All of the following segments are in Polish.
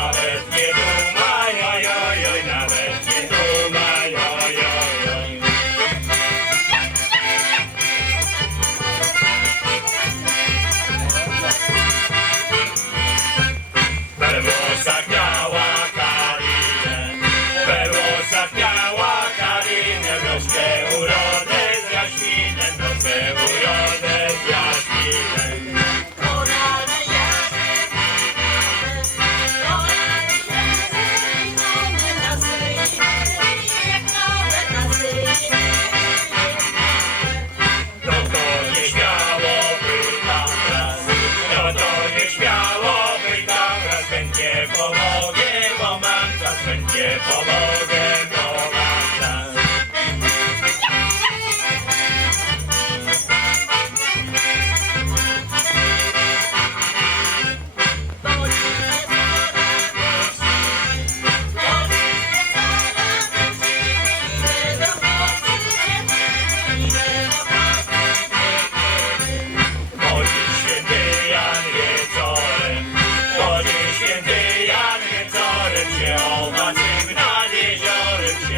nawet nie dumaj,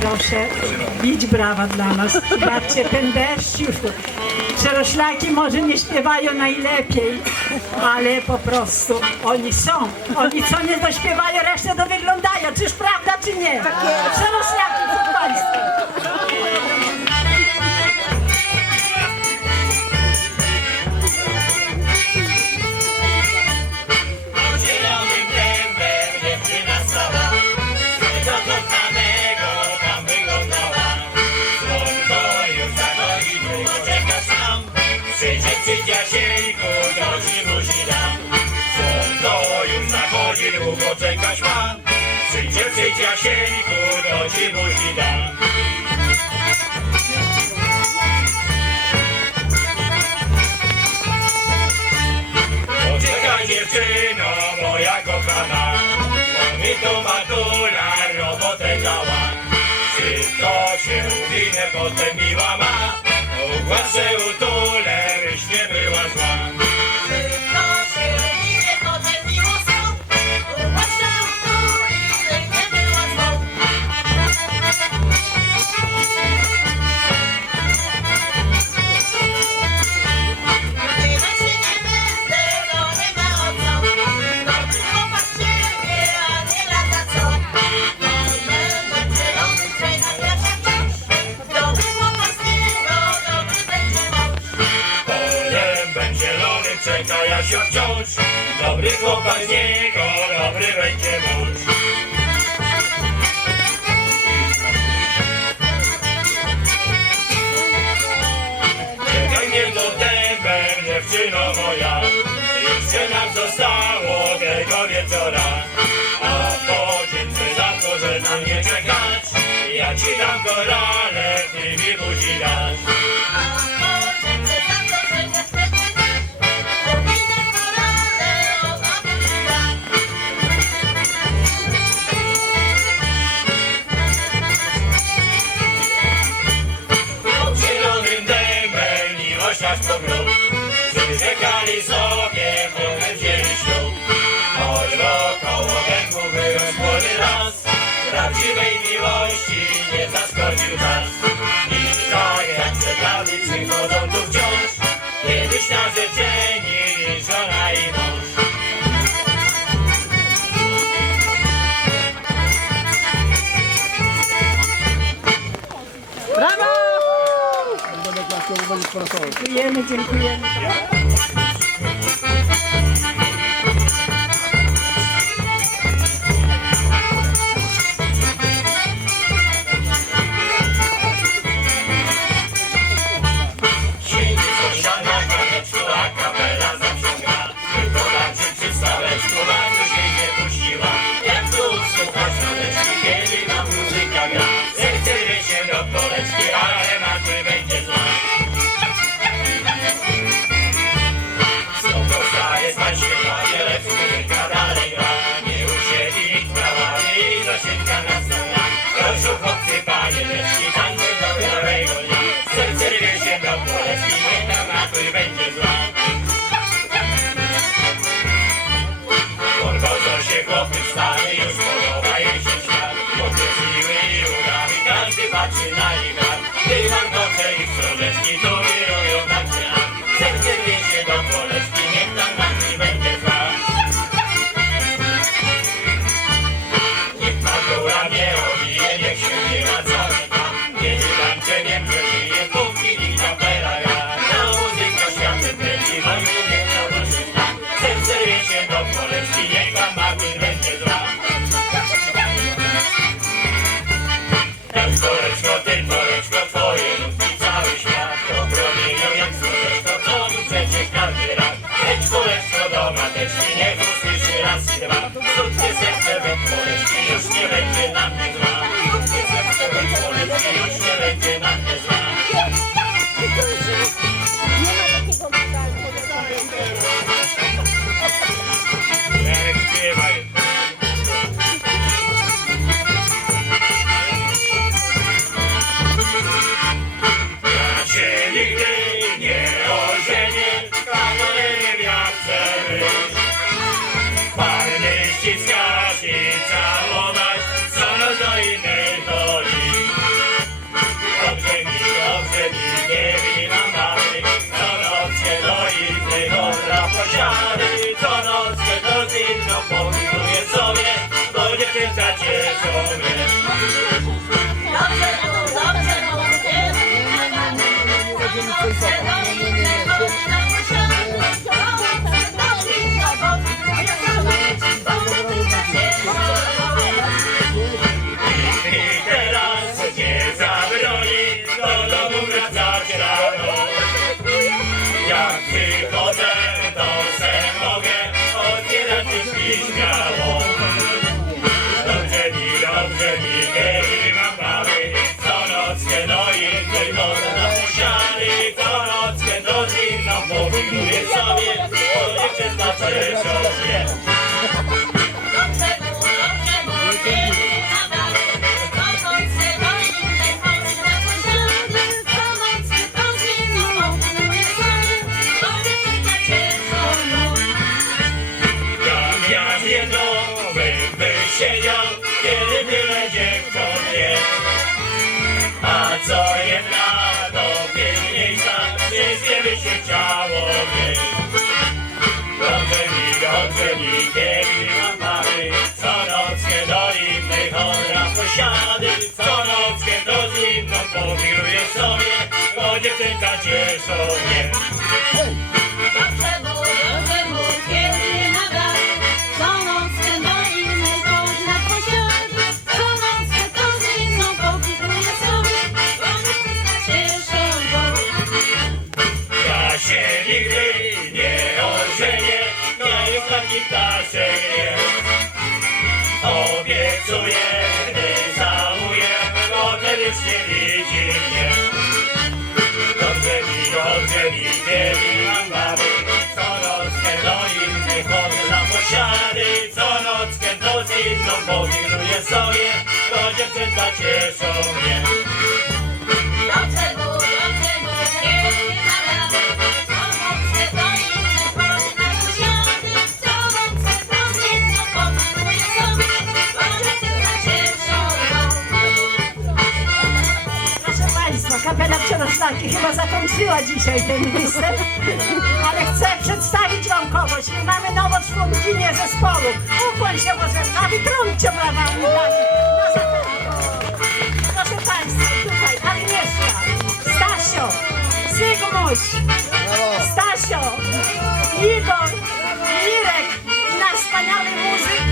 proszę bić brawa dla nas. Zobaczcie, ten deszcz już. Przeroślaki może nie śpiewają najlepiej, ale po prostu oni są. Oni co nie dośpiewają, resztę to wyglądają. Czyż prawda, czy nie? Przeroślaki, proszę Państwa. Przyjdzie, przyjdzie Jasieńku, to ci musi dam. Słonko już zachodzi, długo czekasz mam, przyjdzie, przyjdzie Jasieńku, to ci musi dam. Poczekaj dziewczyno moja kochana, bo mi tu matura robotę dała. Szybko się uwinę, potem miła ma, ogłaszę utulę, czeka Jasio wciąż, dobry chłopak z niego, dobry będzie mąż. Czekaj mnie do dębem, dziewczyno moja, jeszcze nam zostało tego wieczora. A podziękuję za to, że na mnie czekać, ja ci dam korale, ty mi buzi dasz. prawdziwej miłości nie zaszkodził nas. I tak jak przeprawy przychodzą tu wciąż, kiedyś narzeczeni żona i mąż. Brawo! Dziękujemy, dziękujemy. Zaczynaj gra, Iwan Goce i Strzelecki to Jeśli nie usłyszy raz i dwa, stuknie serce 我们是共。Hallelujah. Zalceni bieli lampady, co nockę do innej chora posiady, co do sobie, bo dziewczynka cię sobie. Hey! mieli, mieli mangawy, co nockę do innych chodzę na posiady, co nockę do inną powinuje sobie, to dziewczynka cieszą mnie. chyba zakończyła dzisiaj ten występ, ale chcę przedstawić Wam kogoś. My mamy nową członkinię zespołu. Ukłoń się może, a wy trąbcie brawami. Proszę Państwa, tutaj Agnieszka, Stasio, Zygmuś, Stasio, Igor, Mirek i nasz wspaniały muzyk